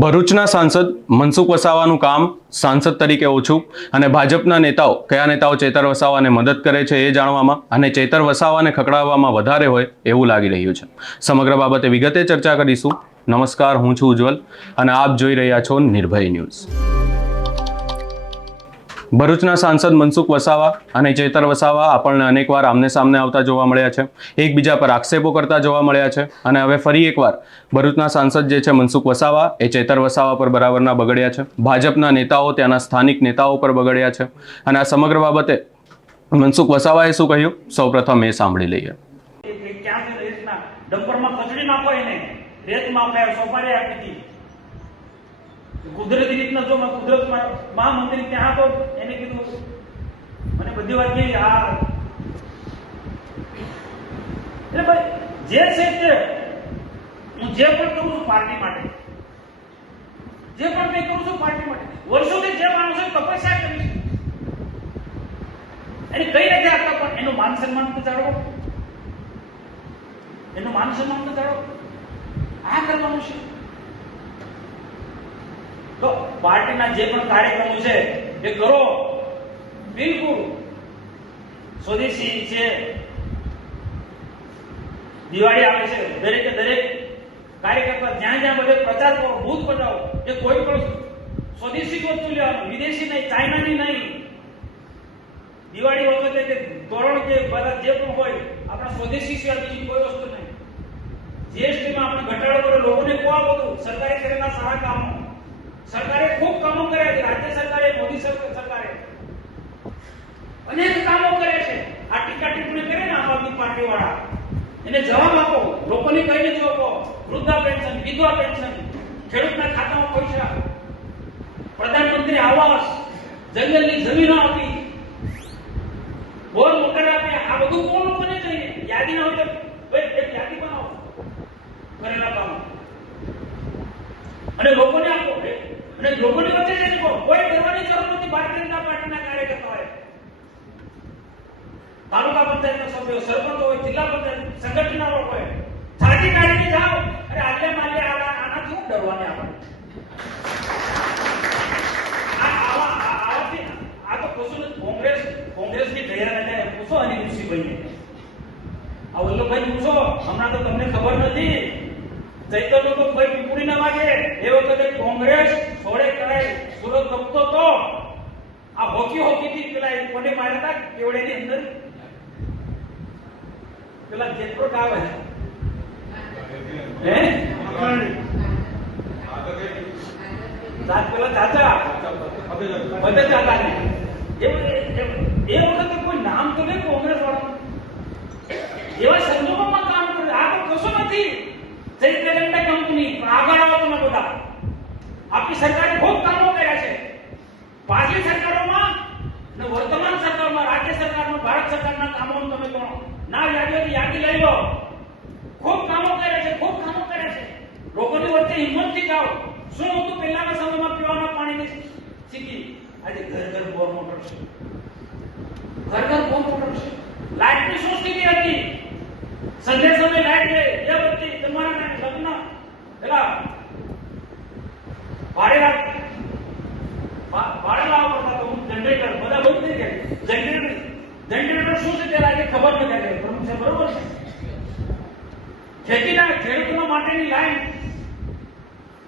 ભરૂચના સાંસદ મનસુખ વસાવાનું કામ સાંસદ તરીકે ઓછું અને ભાજપના નેતાઓ કયા નેતાઓ ચેતર વસાવાને મદદ કરે છે એ જાણવામાં અને ચેતર વસાવાને ખકડાવવામાં વધારે હોય એવું લાગી રહ્યું છે. સમગ્ર બાબતે વિગતે ચર્ચા કરીશું. નમસ્કાર, હું છું ઉજ્જવલ અને આપ જોઈ રહ્યા છો નિર્ભય ન્યૂઝ. ભરૂચના સાંસદ મનસુખ વસાવા અને ચેતર વસાવા આપણને અનેકવાર આમને સામને આવતા જોવા મળ્યા છે, એકબીજા પર આક્ષેપો કરતા જોવા મળ્યા છે અને હવે ફરી એકવાર ભરૂચના સાંસદ જે છે મનસુખ વસાવા એ ચેતર વસાવા પર બરાબરના બગડ્યા છે. ભાજપના નેતાઓ ત્યાંના સ્થાનિક નેતાઓ પર બગડ્યા છે અને આ સમગ્ર બાબતે મનસુખ વસાવાએ શું કહ્યું સૌપ્રથમ એ સાંભળી લઈએ. કુદરતી રીતના જો કુદરત મહામંત્રી ત્યાં હતો એને કીધું મને બધી વાત કેવી આ એટલે ભાઈ જે છે તે હું જે પણ કરું છું પાર્ટી માટે, જે પણ કંઈ કરું છું પાર્ટી માટે, વર્ષોથી જે માણસો તપસ્યા કરી એની કઈ નથી આપતા, પણ એનું માન સન્માન તો જાળવો, એનું માન સન્માન તો જાળવો, આ કરવાનું છે. તો પાર્ટીના જે પણ કાર્યક્રમો છે એ કરો, બિલકુલ સ્વદેશી છે. દિવાળી આવે છે, દરેકે દરેક કાર્યકર્તા જ્યાં જ્યાં બધે પ્રચાર કરો, બૂથ બજાવો, એ કોઈ પણ સ્વદેશી વસ્તુ લેવાનું, વિદેશી નહીં, ચાઇનાની નહીં. દિવાળી વખતે કે તોરણ કે બધા જે પણ હોય આપણા સ્વદેશી સિવાય બીજી કોઈ વસ્તુ નહીં. જીએસટીમાં આપણે ઘટાડો કર્યો, લોકોને કોવા બધું સરકારે કરેલા સારા કામો, સરકારે ખૂબ કામો કર્યા છે. રાજ્ય સરકારે, મોદી સરકારે અનેક કામો કર્યા છે. આ ટીકા ટિપ્પણી કરે ને આમ આદમી પાર્ટી વાળા, એને જવાબ આપો, લોકોને કહીને જવાબ આપો. વૃદ્ધા પેન્શન, વિધવા પેન્શન, ખેડૂતના ખાતામાં પૈસા, પ્રધાનમંત્રી આવાસ, જંગલની જમીનો આપી, બોર મોટર આપે, આ બધું કોણ લોકોને કહીને યાદી ના હોય તો ભાઈ એક યાદી બનાવો કરેલા કામો અને લોકોને આપો. અને લોકોની વચ્ચે જઈને કોઈ કરવાની જરૂર નથી. ભારતીય જનતા પાર્ટીના કાર્યકર્તાઓએ તાલુકા પંચાયતના સભ્યો, સરપંચ હોય, જિલ્લા પંચાયત સંગઠનના લોકોએ છાતી કાઢીને જાઓ. અરે આજે માલે આનાથી હું ડરવાની આપણે આ તો કશું કોંગ્રેસની તૈયાર થાય. પૂછો અનિલ ઋષિભાઈને, આ વલ્લભભાઈ પૂછો, હમણાં તો તમને ખબર નથી. ચૈતન્ય તો કોઈ પીપુડી ના વાગે એ વખતે કોંગ્રેસ છોડે કરાય સુરત ગમતો તો આ હોકી થી પેલા કોને માર્યા હતા કેવડેની અંદર પેલા જેટલો કાવે હે સાત પેલા ચાચા બધે ચાચા ને એ વખતે કોઈ નામ તો નહીં કોંગ્રેસ વાળા એવા સંજોગોમાં કામ કરે. આ તો કશું નથી. જયપ્રકાશ કંપની આગળ આવો તમે બધા. આપણી સરકારે ખૂબ કામો કર્યા છે. પાછલી સરકારોમાં અને વર્તમાન સરકારમાં, રાજ્ય સરકારમાં, ભારત સરકારના કામોનું તમે ગણો ના યાદી લઈ લો. ખૂબ કામો કર્યા છે, ખૂબ કામો કર્યા છે. લોકોની વચ્ચે હિંમતથી જાઓ. શું હતું પહેલાના સમયમાં પીવાના પાણીની સ્થિતિ? આજે ઘર ઘર બોર મોટર છે, ઘર ઘર બોર મોટર છે. લાઇટની શું સ્થિતિ હતી? સંદેશોની લાઈટ ગઈ, એ વખતે તમારા લગ્ન પેલા ભાડે લાવવા પડતા તો જનરેટર બધા બંધ થઈ ગયા. જનરેટર શું છે ત્યારે આજે ખબર નથી. પ્રમુખ છે બરોબર છે. ખેડૂતો માટેની લાઈન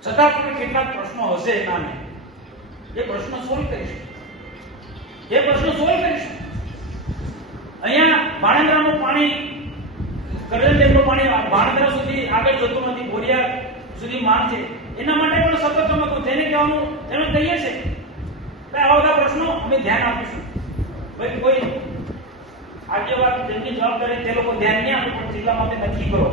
છતાં પણ કેટલાક પ્રશ્નો હશે એના એ પ્રશ્નો સોલ્વ કરીશું. અહીંયા ભાણેન્દ્રાનું પાણી, કરજણ ડેમનું પાણી ભાણેન્દ્રા સુધી આગળ જતું નથી, બોરિયા સુધી માંગ છે. એના માટે પણ સતત અમે જેને કહેવાનું એનું કહીએ છે. આવા બધા પ્રશ્નો અમે ધ્યાન આપીશું. ભાઈ કોઈ આગેવાન જેમની જવાબદારી તે લોકો ધ્યાન નહીં આપે પણ જિલ્લામાંથી નક્કી કરો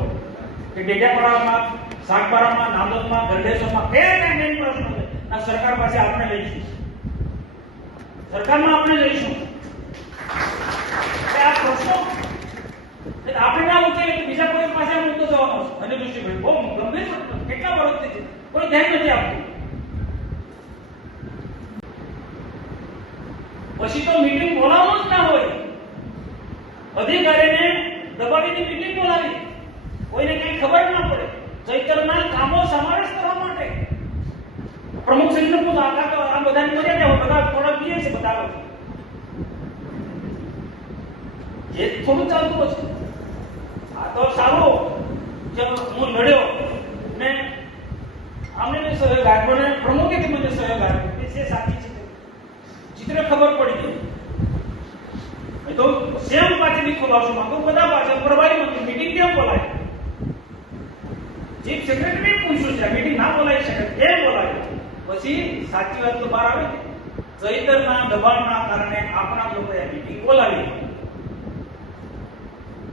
કે ડેડિયાપાડામાં, સાગબારામાં, નાંદોદમાં, ગરડેશ્વરમાં કયા મેઇન પ્રશ્નો છે. આ સરકાર પાસે આપણે લઈશું, સરકારમાં આપણે લઈશું. આ પ્રશ્નો આપણે ના ઉકેલે તો બીજા કોઈ પાસે મુદ્દો જવાનો છે. અને ઋષિભાઈ બહુ ગંભીર પ્રશ્ન, કેટલા વર્ષથી છે, કોઈ ધ્યાન નથી આપતું. પછી તો મીટિંગ બોલાવવાનું જ ના હોય. અધિકારીને દબાવીની મીટિંગ બોલાવી, કોઈને કઈ ખબર ના પડે. ચૈતરના કામો સમાવેશ કરવા માટે પ્રમુખ શ્રીને પૂછો, આ બધાને મજા ને બધા થોડા પીએ છે બધા જે થોડું ચાલતું હશે. આ તો સારું ચલો હું લડ્યો ને અમને સહયોગ આપ્યો ને પ્રમુખે મને સહયોગ આપ્યો એ છે સાચી છે ચિત્ર ખબર પડી ગઈ. એ તો સેમ પાછળથી ખોલાવશું માંગુ બધા પાછળ પ્રભારી મંત્રી મીટિંગ કેમ બોલાય, ચીફ સેક્રેટરી પૂછ્યું છે મીટિંગ ના બોલાવી શકે કેમ બોલાય. પછી સાચી વાત તો બહાર આવે ચૈતરના દબાણના કારણે આપણા લોકોએ મીટિંગ બોલાવી.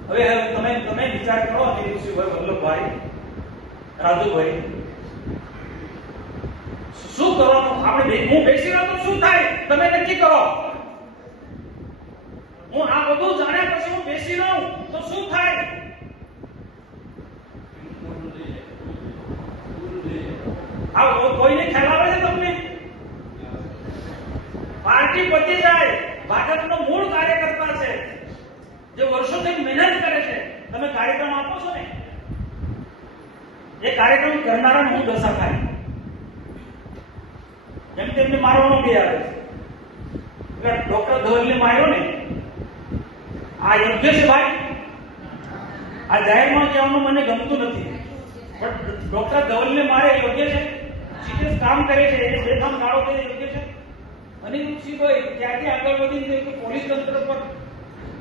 હવે તમે વિચાર કરો દિલીપસિંહભાઈ, વલ્લભભાઈ, રાજુભાઈ, શું કરવાનું આપણે હું બેસી રહ્યો તો શું થાય તમે નક્કી કરો. હું આ બધું જાણ્યા પછી હું બેસી રહું તો શું થાય. આ કોઈને ખ્યાલ આવે છે તમને? પાર્ટી પતી જાય, ભાજપનો મૂળ કાર્યકર્તા છે જે વર્ષોથી મહેનત કરે છે, તમે કાર્યક્રમ આપો છો ને એ કાર્યક્રમ કરનારાને હું દશા થાય. જેમ તેમને મારવાનો બે આવે છે. ડોક્ટર ધવલને માર્યો ને આ યોગ્ય છે ભાઈ? આ જાહેરમાં કહેવાનું મને ગમતું નથી પણ ડોક્ટર ધવલને મારે યોગ્ય છે? સિરિયસ કામ કરે છે એને બેફામ ગાળો દે યોગ્ય છે? અનિરુદ્ધસિંહભાઈ ત્યાંથી આગળ વધીને પોલીસ તંત્ર પર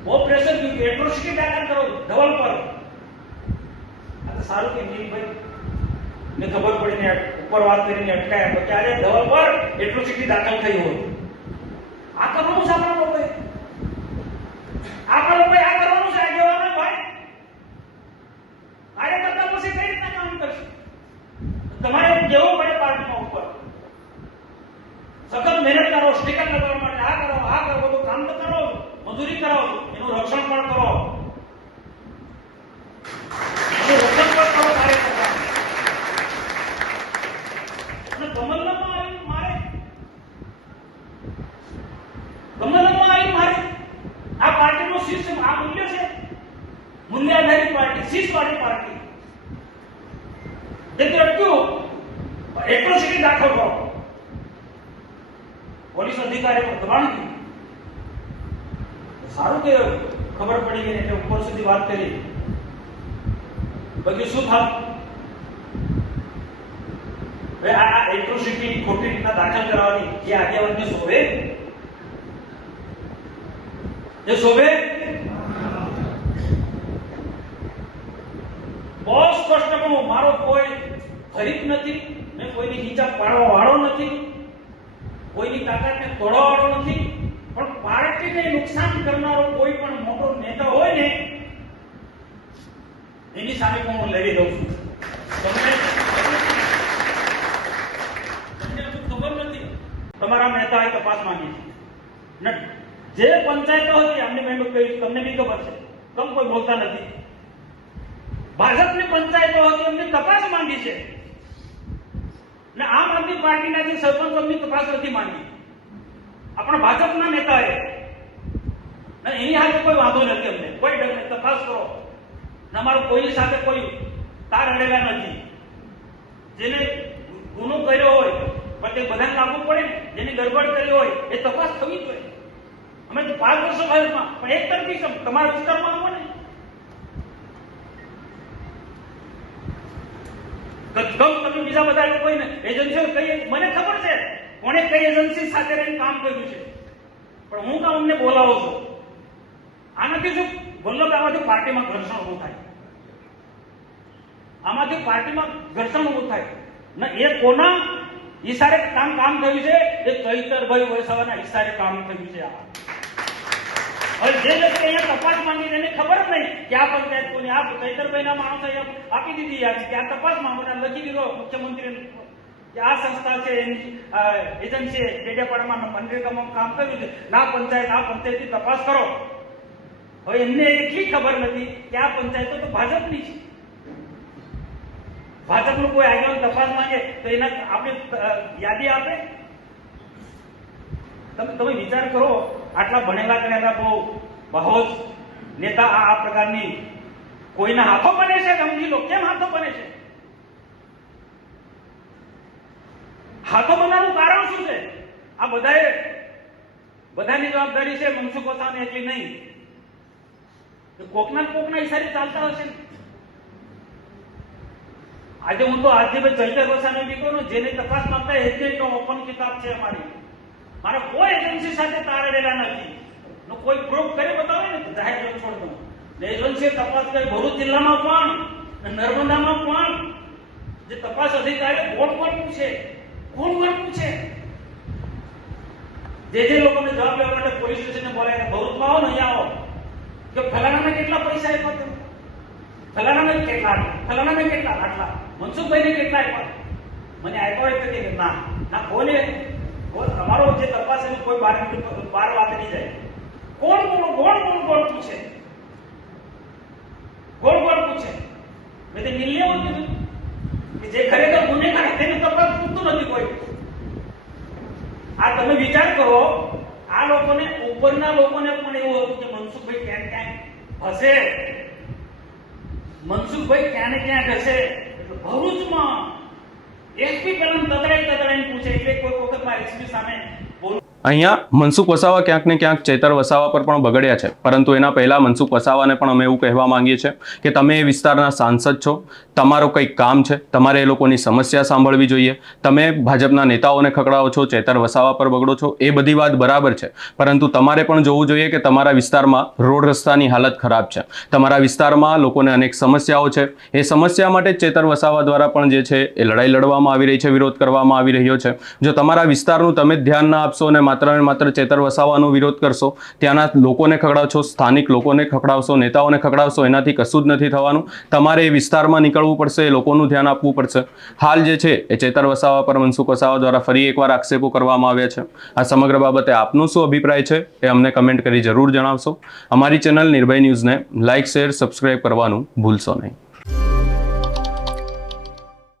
બહુ પ્રેશર કર્યું, એટ્રોસિટી દાખલ કરો ધવલ પર. આ તો સારું કે નીલભાઈ ને ખબર પડીને ઉપર વાત કરીને અટકાયા તો ત્યારે ધવલ પર એટ્રોસિટી દાખલ થઈ હોય. આ કરવાનું છે આપણા લોકોએ, આપણા લોકોએ આ કરવાનું છે. આગેવાનો ભાઈ કાર્યકર્તા પછી કઈ રીતના કામ કરશે? તમારે કેવું પડે પાર્ટીમાં ઉપર સખત મહેનત કરો, સ્ટીકર લગાવવા માટે આ કરો બધું કામ તો કરો, મજૂરી કરાવો, એનું રક્ષણ પણ કરો, એનું રક્ષણ પણ કરો કાર્યકર્તા. અને કમલમાં આવી મારે આ પાર્ટીનો સિસ્ટમ આ મૂલ્ય છે, મૂલ્ય આધારિત પાર્ટી, શીશવાળી પાર્ટી. તેથી અટક્યું એટ્રોસિટી દાખલ કરો, પોલીસ અધિકારી પર દબાણ કર્યું. સારું કે ખબર પડી ગઈ એટલે ઉપર સુધી વાત કરી. બાકી શું થાય? હવે આ એટ્રોસિટી ખોટી રીતના દાખલ કરવાની એ આગેવાનને શોભે? એ શોભે? બહુ સ્પષ્ટ કહું, મારો કોઈ ખરીદ નથી, મેં કોઈની હિજાબ પાડવા વાળો નથી, કોઈની તાકાતને તોડવા વાળો નથી, પણ પાર્ટીને નુકસાન કરનારો કોઈ પણ મોટો નેતા હોય ને એની સામે પણ હું લડી દઉં છું. તમને ખબર નથી, તમારા નેતાએ તપાસ માંગી છે. જે પંચાયતો હતી અમને મેં કહ્યું તમને બી ખબર છે, કમ કોઈ બોલતા નથી. ભાજપની પંચાયતો હતી એમને તપાસ માંગી છે ને આમ આદમી પાર્ટીના જે સરપંચોની તપાસ નથી માંગી આપણા ભાજપના નેતાએ. એની સાથે કોઈ વાંધો નથી, અમને કોઈ ડર નહીં, તપાસ કરો. અમારો કોઈની સાથે કોઈ તાર અડેલા નથી. જેને ગુનો કર્યો હોય પણ તે બધાને લાગુ પડે, જેની ગડબડ કરી હોય એ તપાસ થવી જોઈએ. અમે તો 5 વર્ષો ભાજપમાં પણ એક તરફી છે, તમારા વિસ્તારમાં આવો ને તમે બીજા બધા કોઈને એજન્સીઓ કઈ મને ખબર છે કોને કઈ એજન્સી સાથે રહીને કામ કર્યું છે, પણ હું કામ અમને બોલાવો છું. આનાથી શું બોલો કે આમાંથી પાર્ટીમાં ઘર્ષણ ઉભું થાય, આમાંથી પાર્ટીમાં ઘર્ષણ ઉભું થાય ને એ કોના ઈશારે કામ થયું છે? એ ચૈતરભાઈ વસાવાના ઈશારે કામ થયું છે. હવે જે વ્યક્તિ અહીંયા તપાસ માંગી એને ખબર જ નહીં કે આ પંચાયત કોની, આ ચૈતરભાઈના માણસો આપી દીધી કે આ તપાસ માંગો લખી દીધો મુખ્યમંત્રી કે આ સંસ્થા છે એજન્સી ડેડિયાપાડામાં મનરેગામાં કામ કર્યું છે, ના પંચાયત આ પંચાયતની તપાસ કરો. હવે એમને એટલી ખબર નથી કે આ પંચાયતો તો ભાજપની છે. ભાજપનું કોઈ આગેવાન તપાસ માંગે તો એના આપણે યાદી આપે? તમે વિચાર કરો, આટલા ભણેલા ગણેલા બહુ નેતા આ પ્રકારની કોઈના હાથો બને છે? સમજી લો કેમ હાથો બને છે? હા તો બધાનું કારણ શું છે? આ બધાની જવાબદારી છે, મનસુખ વસાવાની એટલી નહીં. કોકના ઈશારે ચાલતા હશે ને. આજે હું તો આજે ચૈતર વસાને બી કહું, જેની તપાસ માંગતા એ તો ઓપન કિતાબ છે અમારી. મારે કોઈ એજન્સી સાથે તારડેલા નથી. કોઈ પ્રૂફ કરી બતાવે ને જાહેર જન છોડ દઉં. એજન્સીએ તપાસ કરી ભરૂચ જિલ્લામાં પણ, નર્મદામાં પણ. જે તપાસ અધિકારી કોણ પૂછે? જે લોકોને જવાબ લેવા માટે પોલીસ સ્ટેશને બોલાય, ભરૂચમાં આવો ને અહીંયા આવો કે ફલાણાને કેટલા પૈસા આપ્યા તમે, ફલાણાને કેટલા આટલા, મનસુખભાઈને કેટલા આપ્યા, મને આપ્યા હોય તો કે ના કોને તમારો જે તપાસ એનું કોઈ બાર વાત નહીં જાય. કોણ પૂછે? મેં તે મિલ્યા કીધું કે જે ખરેખર ગુનેગાર તેની તપાસ પૂછતું નથી કોઈ. આ તમે વિચાર કરો, આ લોકોને ઉપરના લોકોને પણ એવું હતું કે મનસુખભાઈ ક્યાંક હશે, ક્યાંક હશે. ભરૂચમાં એસપી પેલા તતડાઈને પૂછે એટલે કોઈ વખત મારા એસપી સામે અહીંયા મનસુખ વસાવા ક્યાંક ને ક્યાંક ચેતર વસાવા પર પણ બગડ્યા છે, પરંતુ એના પહેલા મનસુખ વસાવાને પણ અમે એવું કહેવા માંગીએ છીએ કે તમે એ વિસ્તારના સાંસદ છો, તમારું કંઈક કામ છે, તમારે એ લોકોની સમસ્યા સાંભળવી જોઈએ. તમે ભાજપના નેતાઓને ખકડાવો છો, ચેતર વસાવા પર બગડો છો, એ બધી વાત બરાબર છે, પરંતુ તમારે પણ જોવું જોઈએ કે તમારા વિસ્તારમાં રોડ રસ્તાની હાલત ખરાબ છે, તમારા વિસ્તારમાં લોકોને અનેક સમસ્યાઓ છે. એ સમસ્યા માટે ચેતર વસાવા દ્વારા પણ જે છે એ લડાઈ લડવામાં આવી રહી છે, વિરોધ કરવામાં આવી રહ્યો છે. જો તમારા વિસ્તારનું તમે ધ્યાન ના આપશો અને માત્ર ને માત્ર ચેતર વસાવાનો વિરોધ કરશો, ત્યાંના લોકોને ખકડાવશો, સ્થાનિક લોકોને ખકડાવશો, નેતાઓને ખકડાવશો, એનાથી કશું જ નથી થવાનું. તમારે એ વિસ્તારમાં નીકળવું પડશે, એ લોકોનું ધ્યાન આપવું પડશે. હાલ જે છે એ ચેતર વસાવા પર મનસુખ વસાવા દ્વારા ફરી એકવાર આક્ષેપો કરવામાં આવ્યા છે. આ સમગ્ર બાબતે આપનો શું અભિપ્રાય છે એ અમને કમેન્ટ કરી જરૂર જણાવશો. અમારી ચેનલ નિર્ભય ન્યૂઝને લાઇક, શેર, સબસ્ક્રાઇબ કરવાનું ભૂલશો નહીં.